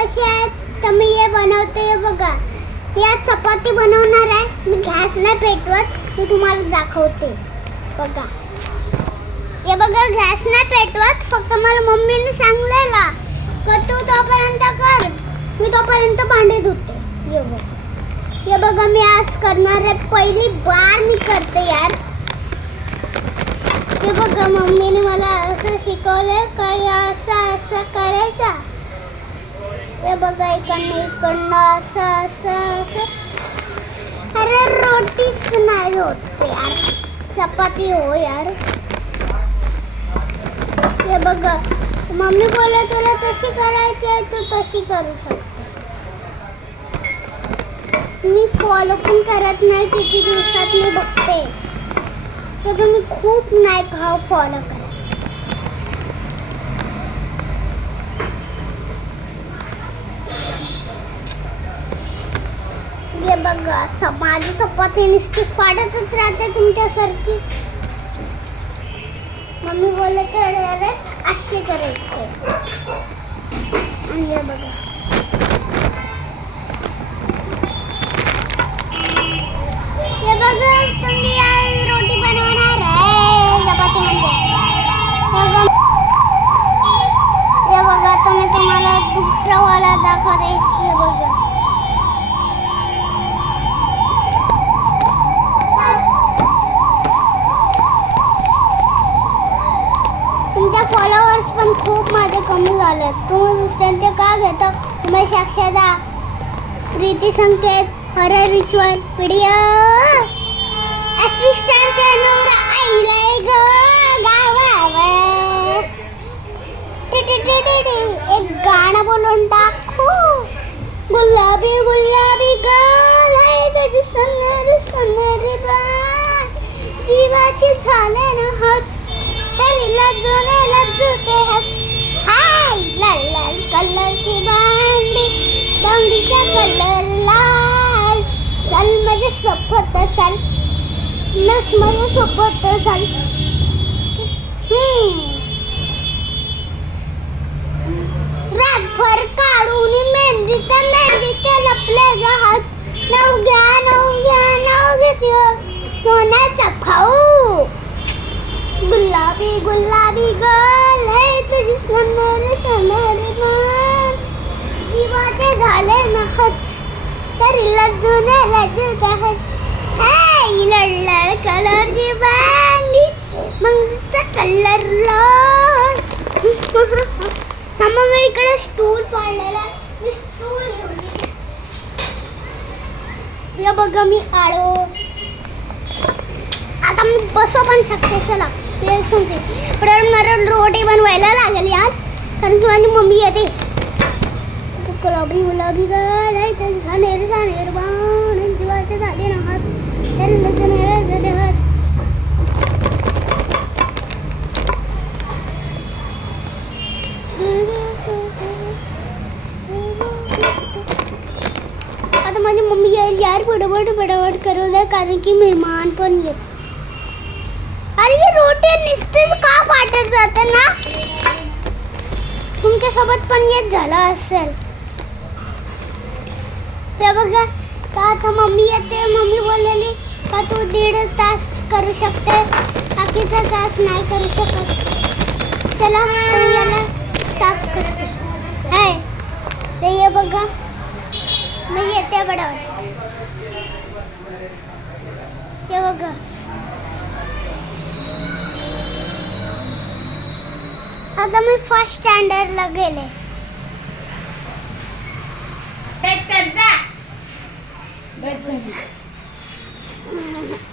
कसे आहेत तर मी हे बनवते. हे बघा, मी आज चपाती बनवणार आहे. मी गॅस नाही पेटवत, मी तुम्हाला दाखवते. बघा, हे बघा, गॅस नाही पेटवत. फक्त मला मम्मीने सांगलेला का तू तोपर्यंत कर, मी तोपर्यंत भांडे धुते. हे बघा, मी आज करणार आहे. पहिली बार मी करते यार. हे बघा, मम्मीने मला असं शिकवलं का असं असं करायचं. हे बघा, इकडनं असं असं असं. अरे रोटीच नाही होत यार, चपाती हो यार. हे बघा, मम्मी बोलले तुला तशी करायची आहे, तू तशी करू शकते. मी फॉलो पण करत नाही. किती दिवसात मी बघते तर तुम्ही खूप नाही फॉलो करा. हे बघा, माझी चपाती नुसती फाडतच राहते तुमच्यासारखी. मम्मी बोलले तर असे करायचे. आणि हे बघा, हे बघा, तुम्ही आज रोटी बनवणार आहे चपाती म्हणजे. हे बघा, तुम्हाला दुसरा वाला दाखवते. हे बघा, तुमच्या फॉलोअर्स पण खूप माझे कमी झाले. तुम्ही दुसऱ्यांचे का घेता? उमेश अक्षदा, प्रीती संकेत, हरर रिच्युअल व्हिडिओ, असिस्टंट नूर आईलाय ग गावावर. एक गाणं बोलून टाकू. गुलाबी गुलाबी गाल आहे त्याची सोनेरी सोनेरी बाल, जीवाची झाले ना हच तरी लजूने लजूते हस. हाय लाल लाल कलरची बांगडी, बांगडीचा कलर लाल. चल माझ्या सोबत चल, नस माझ्या सोबत चल. रातभर काढून मेहंदीच्या लपले जहाज. नव घ्या सोन्याचा खाऊ. गुलाबी गुलाबी गाल है तुझी सोनेरी सोनेरी बाल, जीवाचे झाले ना हच तरी लजूने लजूचा हच. हाय लळलळ कलरची बांगडी, बांगडीचा कलर लाल. थांबा, मी इकडे स्टूल पाडलेला, मी स्टूल घेऊन येते. या बघा, मी आळो. आता मी बसू पण शकते. चला, एक सांगते, पण मला रोटी बनवायला लागेल यार, कारण की माझी मम्मी येते. गुलाबी गुलाबी गाल आहे ते झानेर झानेर बाण, जीवाचे झाले ना हात तरी लजूने लजूते हात. आता माझी मम्मी येईल यार, बडबड करू दे, कारण की मेहमान पण येत. अरे ये रोटी नुसतीच का फाटत जाते ना? तुमच्यासोबत पण येत झालं असेल. ते बघा, का आता मम्मी येते. मम्मी बोललेली का तू 1.5 तास करू शकते, बाकीचा तास नाही करू शकत. चला, मी याला साफ करते. हाय ते ये बघा, मी येते बडबड. हे बघा, आता मी फर्स्ट स्टँडर्डला गेले.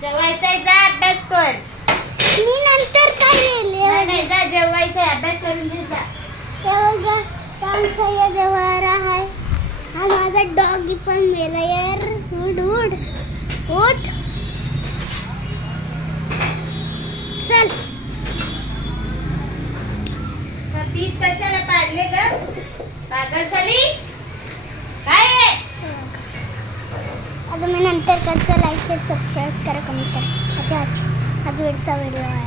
जेवायचंय, जा अभ्यास कर. मी नंतर काय गेले. नाही जा, जेवायचंय, अभ्यास करून घे जा. हे बघा, आमचा या जवळ आहे. हा माझा डॉगी पण मेला यार. उठ उठ उठ, चल. पीठ कशाला पाडले ग? पागल झाली काय आहे? आता मी नंतर करतो. लाईक शेअर सबस्क्राईब करा, कमेंट करा. अच्छा आज वेळचा व्हिडिओ आहे.